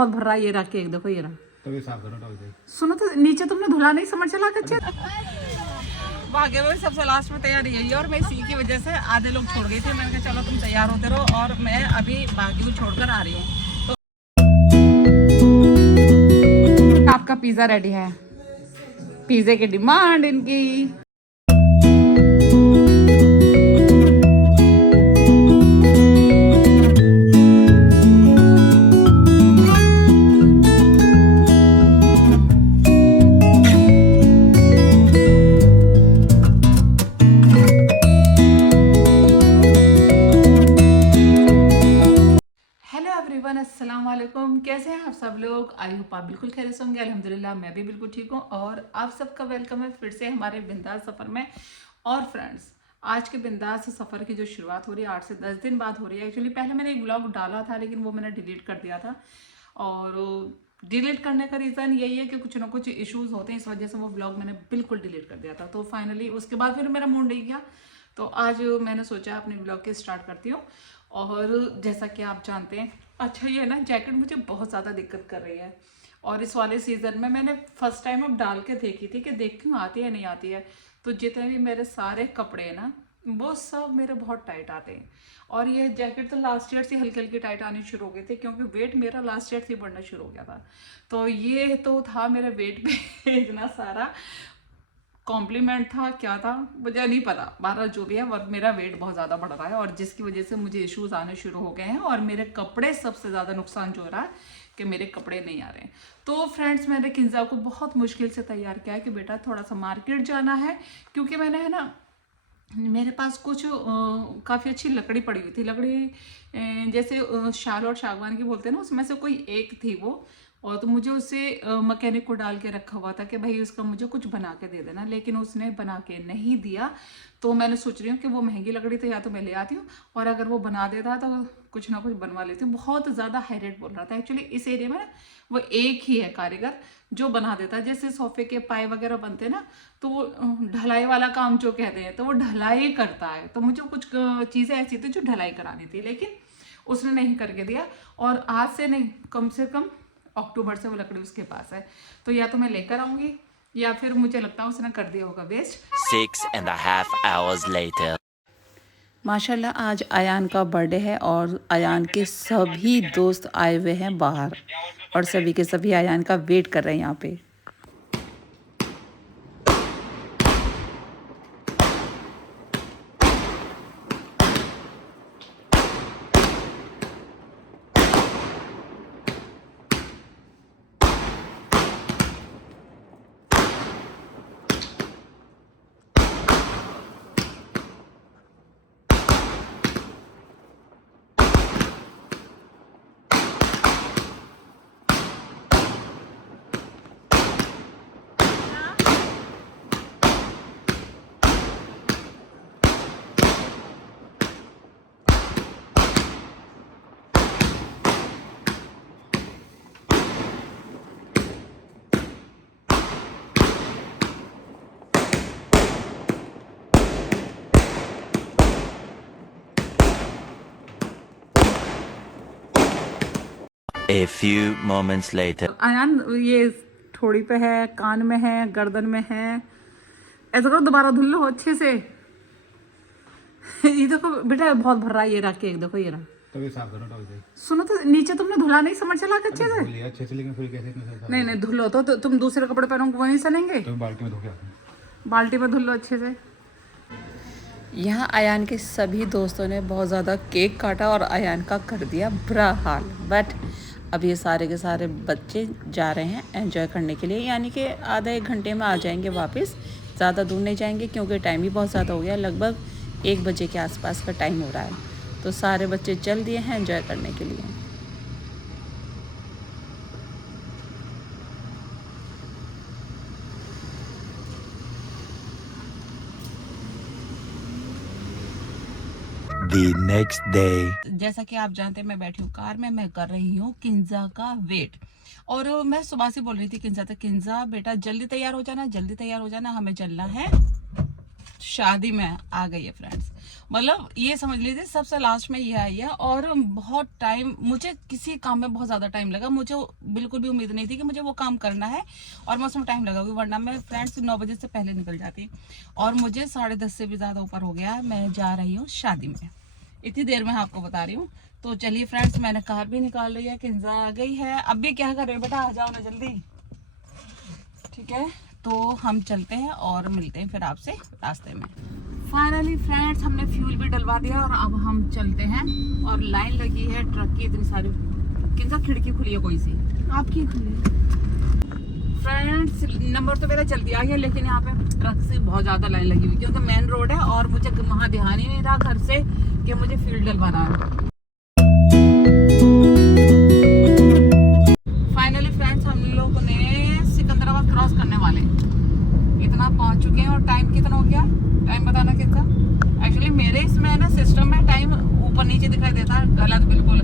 बहुत भर रहा है। ये रहा केक, देखो ये रहा। तभी साफ करो तो सुनो तो, नीचे तुमने धुला नहीं, समझ चला के अच्छे। भाग्य में सबसे लास्ट में तैयारी यही है, और मैं इसी की वजह से आधे लोग छोड़ गए थे। मैंने कहा चलो तुम तैयार होते रहो, और मैं अभी भाग्य को छोड़कर आ रही हूँ। तो आपका पिज्जा रेडी है। पिज्जे की डिमांड इनकी। अस्सलाम वालेकुम, कैसे हैं आप सब लोग। आई होप आप बिल्कुल खैरियत से होंगे। अल्हम्दुलिल्लाह मैं भी बिल्कुल ठीक हूँ, और आप सबका वेलकम है फिर से हमारे बिंदास सफ़र में। और फ्रेंड्स, आज के बिंदास सफ़र की जो शुरुआत हो रही है 8 से 10 दिन बाद हो रही है। एक्चुअली पहले मैंने एक व्लॉग डाला था, लेकिन वो मैंने डिलीट कर दिया था, और डिलीट करने का रीज़न यही है कि कुछ ना कुछ इश्यूज़ होते हैं, इस वजह से वो व्लॉग मैंने बिल्कुल डिलीट कर दिया था। तो फाइनली उसके बाद फिर मेरा मूड नहीं गया, तो आज मैंने सोचा अपने व्लॉग के स्टार्ट करती हूँ। और जैसा कि आप जानते हैं, अच्छा ये ना जैकेट मुझे बहुत ज़्यादा दिक्कत कर रही है, और इस वाले सीज़न में मैंने फर्स्ट टाइम अब डाल के देखी थी कि देखती हूँ आती है नहीं आती है। तो जितने भी मेरे सारे कपड़े हैं ना, वो सब मेरे बहुत टाइट आते हैं। और ये जैकेट तो लास्ट ईयर से हल्की हल्की टाइट आनी शुरू हो गई थी, क्योंकि वेट मेरा लास्ट ईयर से बढ़ना शुरू हो गया था। तो ये तो था मेरे वेट पे इतना सारा कॉम्प्लीमेंट था, क्या था मुझे नहीं पता। 12 जो भी है, और मेरा वेट बहुत ज़्यादा बढ़ रहा है, और जिसकी वजह से मुझे इश्यूज आने शुरू हो गए हैं। और मेरे कपड़े, सबसे ज़्यादा नुकसान जो हो रहा है कि मेरे कपड़े नहीं आ रहे हैं। तो फ्रेंड्स, मैंने किंजा को बहुत मुश्किल से तैयार किया है कि बेटा थोड़ा सा मार्केट जाना है, क्योंकि मैंने है ना, मेरे पास कुछ काफ़ी अच्छी लकड़ी पड़ी हुई थी। लकड़ी जैसे शाल और सागवान की बोलते हैं ना, उसमें से कोई एक थी वो। और तो मुझे उसे मैकेनिक को डाल के रखा हुआ था कि भाई उसका मुझे कुछ बना के दे देना, लेकिन उसने बना के नहीं दिया। तो मैंने सोच रही हूँ कि वो महंगी लकड़ी तो या तो मैं ले आती हूँ, और अगर वो बना देता तो कुछ ना कुछ बनवा लेती हूँ। बहुत ज़्यादा हाई रेट बोल रहा था। एक्चुअली इस एरिया में ना वो एक ही है कारीगर जो बना देता है। जैसे सोफे के पाए वगैरह बनते हैं ना, तो वो ढलाई वाला काम जो कहते हैं, तो वो ढलाई करता है। तो मुझे कुछ चीज़ें ऐसी थी जो ढलाई करानी थी, लेकिन उसने नहीं करके दिया। और आज से नहीं, कम से कम अक्टूबर से वो लकड़ी उसके पास है। तो या तो मैं लेकर आऊँगी, या फिर मुझे लगता है उसने कर दिया होगा वेस्ट। 6.5 hours later. माशाल्लाह आज अयान का बर्थडे है, और अयान के सभी दोस्त आए हुए हैं बाहर, और सभी के सभी अयान का वेट कर रहे हैं यहाँ पे। A few moments later. Ayan, ये थोड़ी पे है, कान में है, गर्दन में है। ऐसा करो, दोबारा धुल लो अच्छे से। ये देखो बेटा, बहुत भर रहा है। ये रहा केक, देखो ये रहा। तभी साफ करो तो सुनो तो, नीचे तुमने धुला नहीं, समझ चला के अच्छे से। लिया अच्छे से, लेकिन फिर कैसे इतने सारे नहीं नहीं, धुलो तो तुम दूसरे कपड़े पहनोगे वो नहीं सनेंगे। तो बाल्टी में धो के आते हैं। बाल्टी में धुल लो अच्छे से। यहाँ अयान के सभी दोस्तों ने बहुत ज़्यादा केक काटा, और अयान का कर दिया बुरा हाल। बट अब ये सारे के सारे बच्चे जा रहे हैं एंजॉय करने के लिए, यानी कि आधा एक घंटे में आ जाएंगे वापस। ज़्यादा दूर नहीं जाएंगे, क्योंकि टाइम भी बहुत ज़्यादा हो गया। लगभग 1 बजे के आसपास का टाइम हो रहा है। तो सारे बच्चे चल दिए हैं एंजॉय करने के लिए। The next day. जैसा कि आप जानते हैं, मैं बैठी हूँ कार में, मैं कर रही हूँ किंजा का वेट। और मैं सुबह से बोल रही थी किंजा, तो किंजा बेटा जल्दी तैयार हो जाना, जल्दी तैयार हो जाना, हमें चलना है शादी में आ गई है फ्रेंड्स। मतलब ये समझ लीजिए सबसे लास्ट में ये आई है। और बहुत टाइम, मुझे किसी काम में बहुत ज़्यादा टाइम लगा। मुझे बिल्कुल भी उम्मीद नहीं थी कि मुझे वो काम करना है और मैं उसमें टाइम लगाऊंगी, वरना मैं फ्रेंड्स 9 बजे से पहले निकल जाती। और मुझे 10:30 से भी ज़्यादा ऊपर हो गया है। मैं जा रही हूँ शादी में, इतनी देर में आपको बता रही हूँ। तो चलिए फ्रेंड्स, मैंने कार भी निकाल रही है, किंजा आ गई है। अब भी क्या कर रहे हो बेटा, आ जाओ ना जल्दी। ठीक है, तो हम चलते हैं और मिलते हैं फिर आपसे रास्ते में। फाइनली फ्रेंड्स, हमने फ्यूल भी डलवा दिया और अब हम चलते हैं। और लाइन लगी है ट्रक की इतनी सारी। किंजा खिड़की खुली है कोई सी? आपकी खुली फ्रेंड्स। नंबर तो मेरा जल्दी आ गया, लेकिन यहाँ पे ट्रक से बहुत ज़्यादा लाइन लगी हुई क्योंकि मेन रोड है और मुझे वहाँ ध्यान ही नहीं रहा घर से कि मुझे फ्यूल डलवाना है। फाइनली फ्रेंड्स, हम लोगों ने सिकंदराबाद क्रॉस करने वाले इतना पहुंच चुके हैं। और टाइम कितना हो गया, टाइम बताना कितना? एक्चुअली मेरे इसमें ना सिस्टम में टाइम ऊपर नीचे दिखाई देता है, गलत बिल्कुल।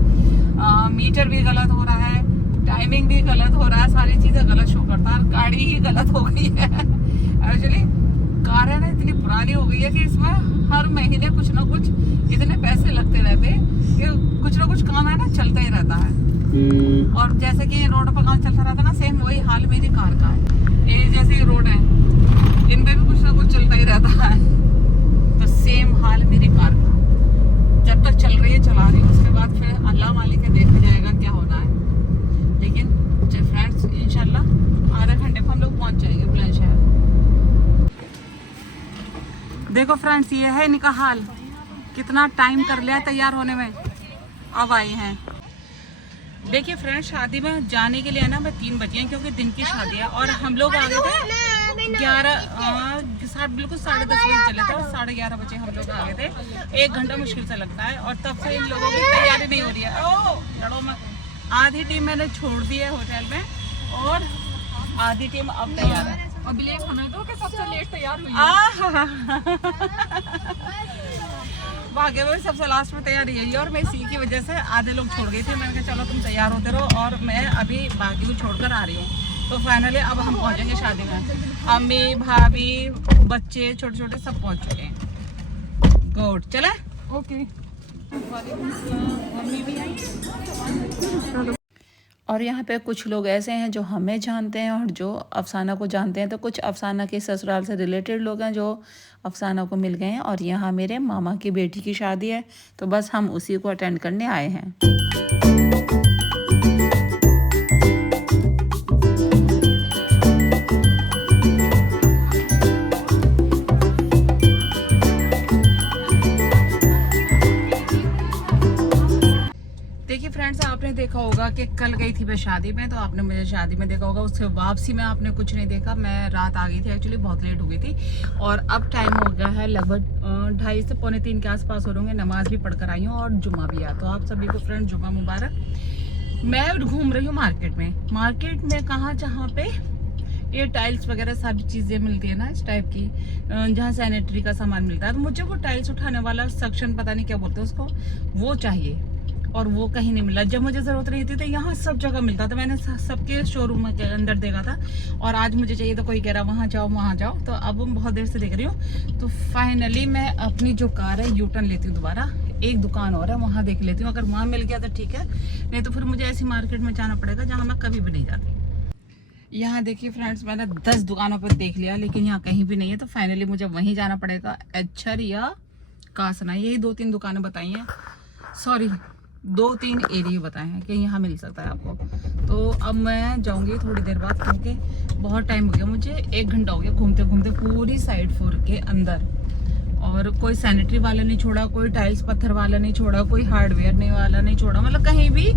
मीटर भी गलत हो रहा है, टाइमिंग भी गलत हो रहा है, सारी चीज़ें गलत शो करता है। गाड़ी ही गलत हो गई है। एक्चुअली कार है ना इतनी पुरानी हो गई है कि इसमें हर महीने कुछ ना कुछ इतने पैसे लगते रहते कि कुछ ना कुछ काम है ना चलता ही रहता है। और जैसे कि रोड पर काम चलता रहता है ना, सेम वही हाल मेरी कार का है। ये जैसे रोड है, इन पे भी कुछ ना कुछ चलता ही रहता है। तो सेम हाल मेरी कार का। जब तक चल रही है चला रही हूँ, उसके बाद फिर अल्लाह मालिक है, देखा जाएगा क्या होना है। लेकिन फ्रेंड्स इंशाल्लाह आधे घंटे में हम लोग पहुंच जाएंगे बुलंदशहर। देखो फ्रेंड्स, ये है इनका हाल, कितना टाइम कर लिया तैयार होने में, अब आई हैं। देखिए फ्रेंड्स, शादी में जाने के लिए ना मैं 3 बजे हैं क्योंकि दिन की शादी है। और हम लोग आ गए थे 11 बिल्कुल 10:30 बजे चले थे और 11:30 बजे हम लोग आ गए थे। 1 घंटा मुश्किल से लगता है और तब से इन लोगों की तैयारी नहीं हो रही है। लड़ो मत। आधी टीम मैंने छोड़ दी है होटल में और आधी टीम अब तैयार है। और ब्लेम हमें दो कि सबसे लेट तैयार हुई भाग्य में सबसे लास्ट में तैयारी यही है। और मैं इसी की वजह से आधे लोग छोड़ गई थी। मैंने कहा चलो तुम तैयार होते रहो और मैं अभी बाकी को छोड़कर आ रही हूँ। तो फाइनली अब हम पहुँचेंगे शादी में। अम्मी, भाभी, बच्चे छोटे छोटे सब पहुँच चुके हैं। गुड, चले ओके। मम्मी भी आई। और यहाँ पे कुछ लोग ऐसे हैं जो हमें जानते हैं और जो अफसाना को जानते हैं। तो कुछ अफसाना के ससुराल से रिलेटेड लोग हैं जो अफसाना को मिल गए हैं। और यहाँ मेरे मामा की बेटी की शादी है, तो बस हम उसी को अटेंड करने आए हैं। देखिए फ्रेंड्स, आपने देखा होगा कि कल गई थी मैं शादी में, तो आपने मुझे शादी में देखा होगा। उसके वापसी में आपने कुछ नहीं देखा, मैं रात आ गई थी, एक्चुअली बहुत लेट हो गई थी। और अब टाइम हो गया है लगभग 2:30 से 2:45 के आसपास हो रहे। नमाज भी पढ़कर आई हूँ और जुम्मा भी आ। तो आप सभी को फ्रेंड जुम्मा मुबारक। मैं घूम रही हूँ मार्केट में कहाँ, जहाँ पे ये टाइल्स वगैरह सारी चीज़ें मिलती है ना इस टाइप की, जहाँ सैनिटरी का सामान मिलता है। तो मुझे वो टाइल्स उठाने वाला सेक्शन, पता नहीं क्या बोलते हैं उसको, वो चाहिए। और वो कहीं नहीं मिला। जब मुझे ज़रूरत नहीं थी तो यहाँ सब जगह मिलता था। मैंने सबके शोरूम के अंदर देखा था और आज मुझे चाहिए तो कोई कह रहा वहाँ जाओ। तो अब मैं बहुत देर से देख रही हूँ। तो फाइनली मैं अपनी जो कार है यू टर्न लेती हूँ दोबारा। एक दुकान और है, वहाँ देख लेती हूँ। अगर वहाँ मिल गया तो ठीक है, नहीं तो फिर मुझे ऐसी मार्केट में जाना पड़ेगा जहाँ मैं कभी भी नहीं जाती। यहाँ देखिए फ्रेंड्स, मैंने 10 दुकानों पर देख लिया लेकिन यहाँ कहीं भी नहीं है। तो फाइनली मुझे वहीं जाना पड़ेगा, एचर या कासना, यही 2-3 दुकानें बताई हैं। सॉरी, 2-3 एरिया बताए हैं कि यहाँ मिल सकता है आपको। तो अब मैं जाऊँगी थोड़ी देर बाद क्योंकि बहुत टाइम हो गया, मुझे 1 घंटा हो गया घूमते घूमते पूरी साइड 4 के अंदर। और कोई सैनिटरी वाला नहीं छोड़ा, कोई टाइल्स पत्थर वाला नहीं छोड़ा, कोई हार्डवेयर नहीं वाला नहीं छोड़ा, मतलब कहीं भी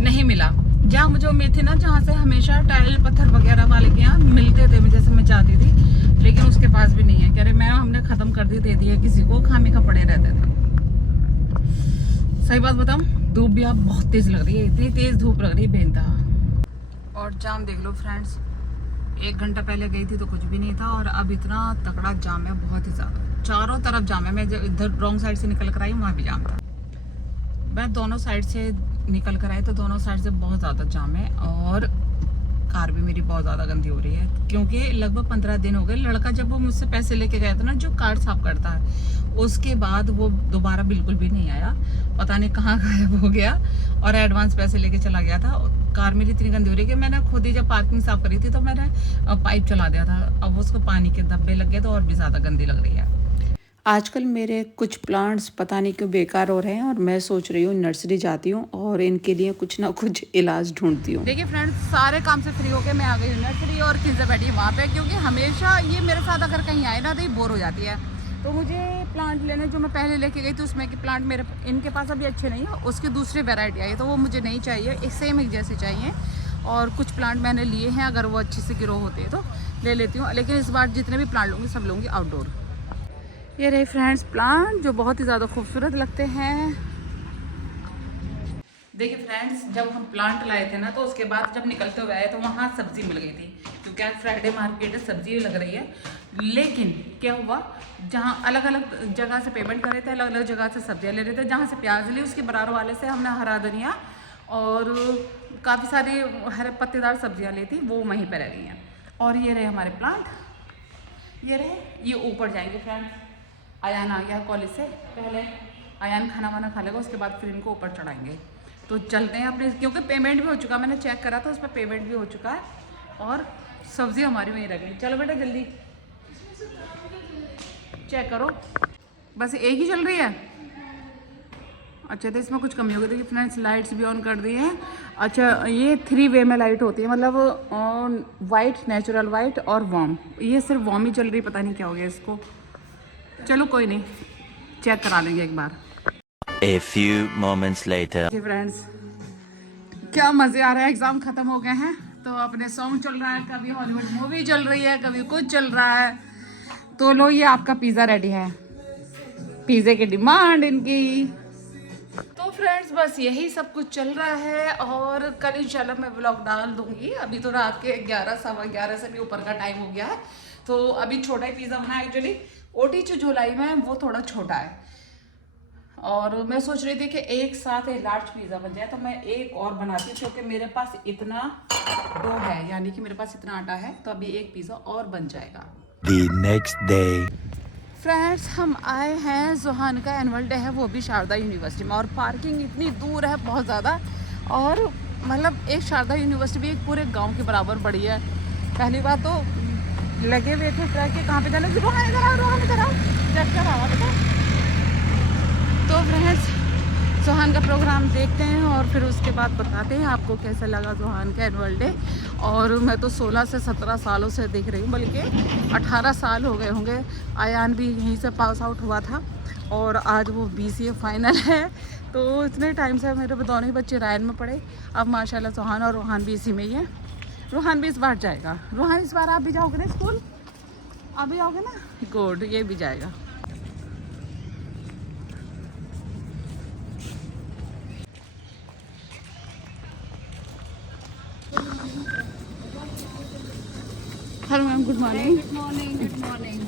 नहीं मिला। जहाँ मुझे उम्मीद थी ना, जहाँ से हमेशा टाइल पत्थर वगैरह वाले के यहाँ मिलते थे जैसे मैं चाहती थी, लेकिन उसके पास भी नहीं है। कह रहे मैं हमने ख़त्म कर दी, दे दिया किसी को, खामी का पड़े रहते थे। सही बात बताऊँ, धूप भी आप बहुत तेज़ लग रही है, इतनी तेज़ धूप लग रही है बेनतहा। और जाम देख लो फ्रेंड्स, 1 घंटा पहले गई थी तो कुछ भी नहीं था और अब इतना तगड़ा जाम है, बहुत ही ज़्यादा। चारों तरफ जाम है। मैं जब इधर रॉन्ग साइड से निकल कर आई वहाँ भी जाम था। मैं दोनों साइड से निकल कर आई तो दोनों साइड से बहुत ज़्यादा जाम है। और कार भी मेरी बहुत ज़्यादा गंदी हो रही है, क्योंकि लगभग 15 दिन हो गए। लड़का जब वो मुझसे पैसे लेके गया था ना, जो कार साफ करता है, उसके बाद वो दोबारा बिल्कुल भी नहीं आया, पता नहीं कहाँ गायब हो गया, और एडवांस पैसे लेके चला गया था। कार मेरी इतनी गंदी हो रही है कि मैंने खुद ही जब पार्किंग साफ करी थी तो मैंने पाइप चला दिया था, अब उसको पानी के धब्बे लग गए तो और भी ज़्यादा गंदी लग रही है। आजकल मेरे कुछ प्लांट्स पता नहीं क्यों बेकार हो रहे हैं, और मैं सोच रही हूँ नर्सरी जाती हूँ और इनके लिए कुछ ना कुछ इलाज ढूंढती हूँ। देखिए फ्रेंड्स, सारे काम से फ्री होके मैं आ गई हूँ नर्सरी, और किसी बैठी वहाँ पे, क्योंकि हमेशा ये मेरे साथ अगर कहीं आए ना तो ये बोर हो जाती है। तो मुझे प्लांट लेने, जो मैं पहले लेके गई थी उसमें के प्लांट मेरे इनके पास अभी अच्छे नहीं है, उसकी दूसरी वेराइटी आई है, तो वो मुझे नहीं चाहिए, एक सेम एक जैसे चाहिए। और कुछ प्लांट मैंने लिए हैं, अगर वो अच्छे से ग्रो होते हैं तो ले लेती हूँ, लेकिन इस बार जितने भी प्लांट लूँगी सब लूँगी आउटडोर। ये रहे फ्रेंड्स प्लांट, जो बहुत ही ज़्यादा खूबसूरत लगते हैं। देखिए फ्रेंड्स, जब हम प्लांट लाए थे ना, तो उसके बाद जब निकलते हुए आए तो वहाँ सब्जी मिल गई थी, क्योंकि आज फ्राइडे मार्केट है, सब्जी लग रही है। लेकिन क्या हुआ, जहाँ अलग अलग जगह से पेमेंट कर रहे थे, अलग अलग जगह से सब्जियाँ ले रहे थे, जहाँ से प्याज ली उसके बराबर वाले से हमने हरा धनिया और काफ़ी सारी हरे पत्तेदार सब्जियाँ ली थी, वो वहीं पर रह गई हैं। और ये रहे हमारे प्लांट, ये रहे, ये ऊपर जाएंगे फ्रेंड्स। आयान आ गया कॉलेज से, पहले आयान खाना वाना खा लेगा, उसके बाद फिर इनको ऊपर चढ़ाएंगे। तो चलते हैं अपने, क्योंकि पेमेंट भी हो चुका, मैंने चेक करा था, उस पर पेमेंट भी हो चुका है, और सब्जी हमारी वहीं रह गई। चलो बेटा जल्दी चेक करो, बस एक ही चल रही है। अच्छा, तो इसमें कुछ कमी हो गई। देखिए फ्रेंड्स, लाइट्स भी ऑन कर दी हैं। अच्छा, ये 3 वे में लाइट होती है, मतलब वाइट, नेचुरल वाइट और वार्म। ये सिर्फ वार्म ही चल रही, पता नहीं क्या हो गया इसको। चलो कोई नहीं, चेक करा लेंगे एक बार। A few moments later. Friends, क्या मज़े आ रहा है, एग्ज़ाम ख़त्म हो गए हैं तो अपने सॉन्ग चल रहा है, कभी हॉलीवुड मूवी चल रही है, कभी कुछ चल रहा है। तो लो, ये आपका पिज़्ज़ा रेडी है, पिज़्ज़े की डिमांड इनकी। तो फ्रेंड्स, बस यही सब कुछ चल रहा है, और कल इंशाल्लाह मैं व्लॉग डाल दूंगी। अभी तो रात के 11, सवा 11 से भी ऊपर का टाइम हो गया है, तो अभी छोटा ही पिज़्ज़ा बना है। एक्चुअली ओटी जो जुलाई में वो थोड़ा छोटा है, और मैं सोच रही थी कि एक साथ एक लार्ज पिज़्ज़ा बन जाए, तो मैं एक और बनाती हूँ, क्योंकि मेरे पास इतना डो है, यानी कि मेरे पास इतना आटा है, तो अभी एक पिज़्ज़ा और बन जाएगा। The next day. फ्रेंड्स, हम आए हैं, जोहान का एनुअल डे है, वो भी शारदा यूनिवर्सिटी में, और पार्किंग इतनी दूर है बहुत ज़्यादा, और मतलब एक शारदा यूनिवर्सिटी भी एक पूरे गांव के बराबर बड़ी है। पहली बात तो लगे हुए थे ट्रैक के, कहाँ पे जाना, रोहन इधर आओ, चक्कर आ रहा था। तो फ्रेंड्स, जोहान का प्रोग्राम देखते हैं, और फिर उसके बाद बताते हैं आपको कैसा लगा जोहान का एनुअल डे। और मैं तो 16 से 17 सालों से देख रही हूँ, बल्कि 18 साल हो गए होंगे। आयान भी यहीं से पास आउट हुआ था, और आज वो BCA फाइनल है, तो इतने टाइम से मेरे दोनों ही बच्चे रायन में पढ़े। अब माशाल्लाह जोहान और रोहान भी इसी में ही है। रोहान भी इस बार जाएगा। रोहान, इस बार आप भी जाओगे ना स्कूल? आप भी जाओगे ना? गुड, ये भी जाएगा। Hello ma'am, good morning. Good morning, good morning.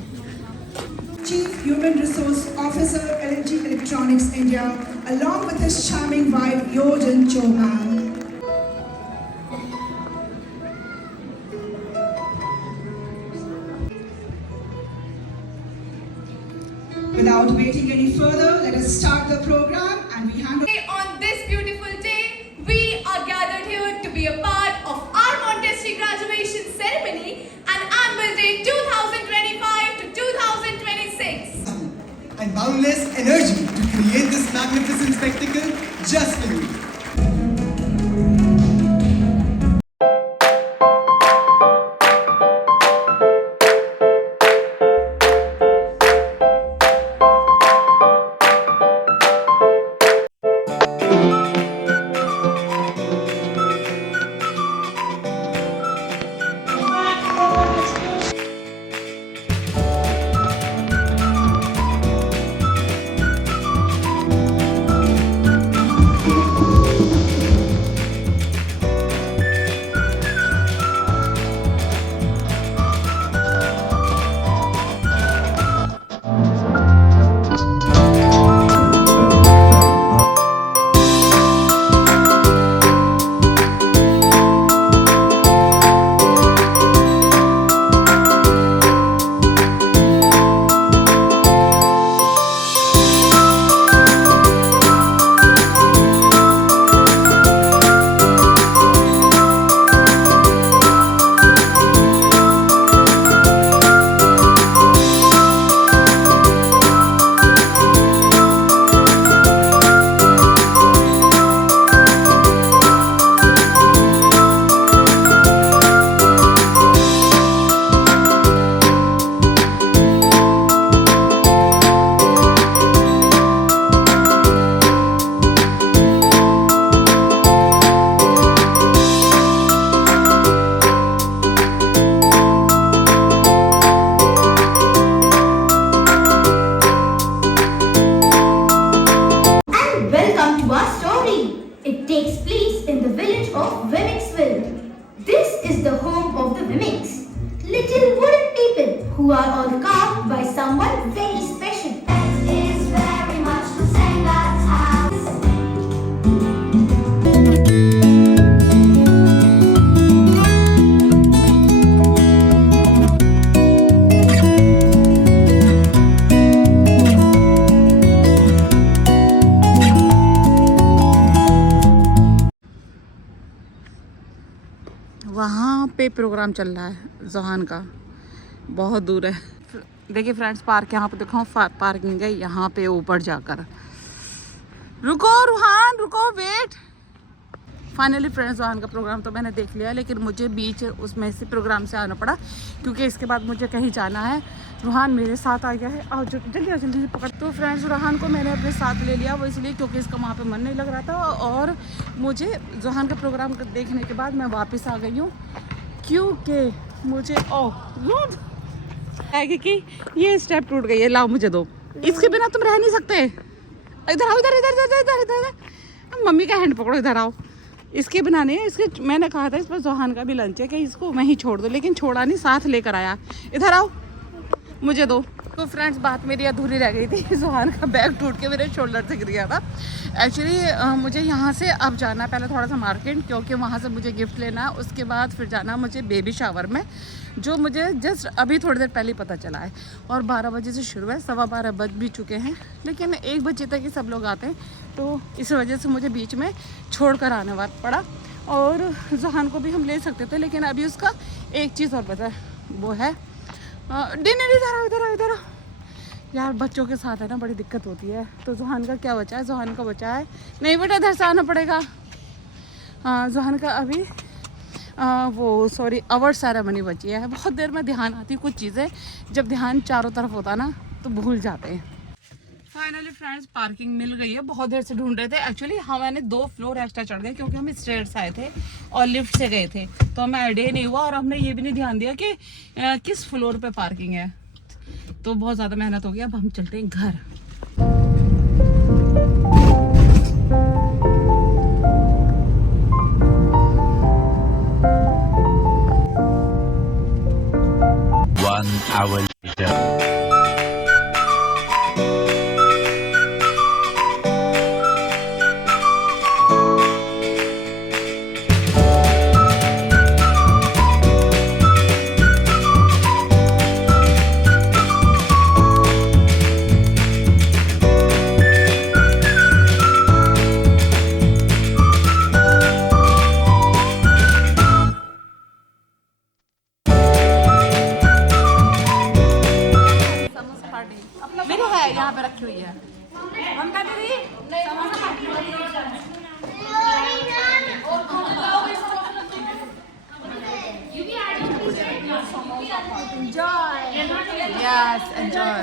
Chief Human Resource Officer, LG Electronics India, along with his charming wife, Yojan Chauhan. Without waiting any further, let us start the program, and we hand over. On this beautiful day, we are gathered here to be a part of our Montessori graduation ceremony and annual day 2025 to 2026. And boundless energy to create this magnificent spectacle just for you. पे programme चल रहा है Johan का, बहुत दूर है। देखिए friends, park यहाँ पे दिखाऊँ, पार्किंग है यहाँ पे ऊपर जाकर। रुको रूहान, रुको, वेट। फाइनली फ्रेंड्स, जोहान का प्रोग्राम तो मैंने देख लिया, लेकिन मुझे बीच उसमें से प्रोग्राम से आना पड़ा क्योंकि इसके बाद मुझे कहीं जाना है। रूहान मेरे साथ आ गया है, और जल्दी आ, जल्दी पकड़। तो फ्रेंड्स, रूहान को मैंने अपने साथ ले लिया, वो इसलिए क्योंकि इसका वहाँ पे मन नहीं लग रहा था, और मुझे जोहान का प्रोग्राम देखने के बाद मैं वापस आ गई हूँ क्योंकि मुझे आएगी कि ये स्टेप टूट गई है, लाओ मुझे दो, इसके बिना तुम रह नहीं सकते। इधर आओ, इधर इधर इधर इधर इधर, मम्मी का हैंड पकड़ो, इधर आओ। इसके बिना नहीं है, इसके मैंने कहा था इस पर जोहान का भी लंच है कि इसको वहीं छोड़ दो, लेकिन छोड़ा नहीं, साथ लेकर आया। इधर आओ, मुझे दो। तो फ्रेंड्स, बात मेरी अधूरी रह गई थी, जोहान का बैग टूट के मेरे शोल्डर से गिर गया था। एक्चुअली मुझे यहाँ से अब जाना है पहले थोड़ा सा मार्केट, क्योंकि वहाँ से मुझे गिफ्ट लेना, उसके बाद फिर जाना मुझे बेबी शावर में, जो मुझे जस्ट अभी थोड़ी देर पहले ही पता चला है। और 12 बजे से शुरू है, 12:15 बज भी चुके हैं, लेकिन 1 बजे तक ही सब लोग आते हैं, तो इस वजह से मुझे बीच में छोड़ कर आने पड़ा। और जोहान को भी हम ले सकते थे, लेकिन अभी उसका एक चीज़ और पता है, वो है डिनर। इधर आओ, इधर आओ, इधर आओ यार, बच्चों के साथ है ना बड़ी दिक्कत होती है। तो जोहान का क्या बचा है, जोहान का बचा है, नहीं बेटा इधर से आना पड़ेगा। जोहान का अभी अवार्ड सेरेमनी बची है, बहुत देर में ध्यान आती है कुछ चीज़ें, जब ध्यान चारों तरफ होता ना तो भूल जाते हैं। फाइनली फ्रेंड्स, पार्किंग मिल गई है, बहुत देर से ढूंढ रहे थे। एक्चुअली मैंने 2 फ्लोर एक्स्ट्रा चढ़ गए क्योंकि हम स्टेयर्स आए थे और लिफ्ट से गए थे, तो हमें आइडिया नहीं हुआ, और हमने ये भी नहीं ध्यान दिया कि किस फ्लोर पे पार्किंग है। तो बहुत ज़्यादा मेहनत हो गई, अब हम चलते हैं घर। One hour later. मेरी है यहाँ पे रखी हुई है। Enjoy. Yes, enjoy.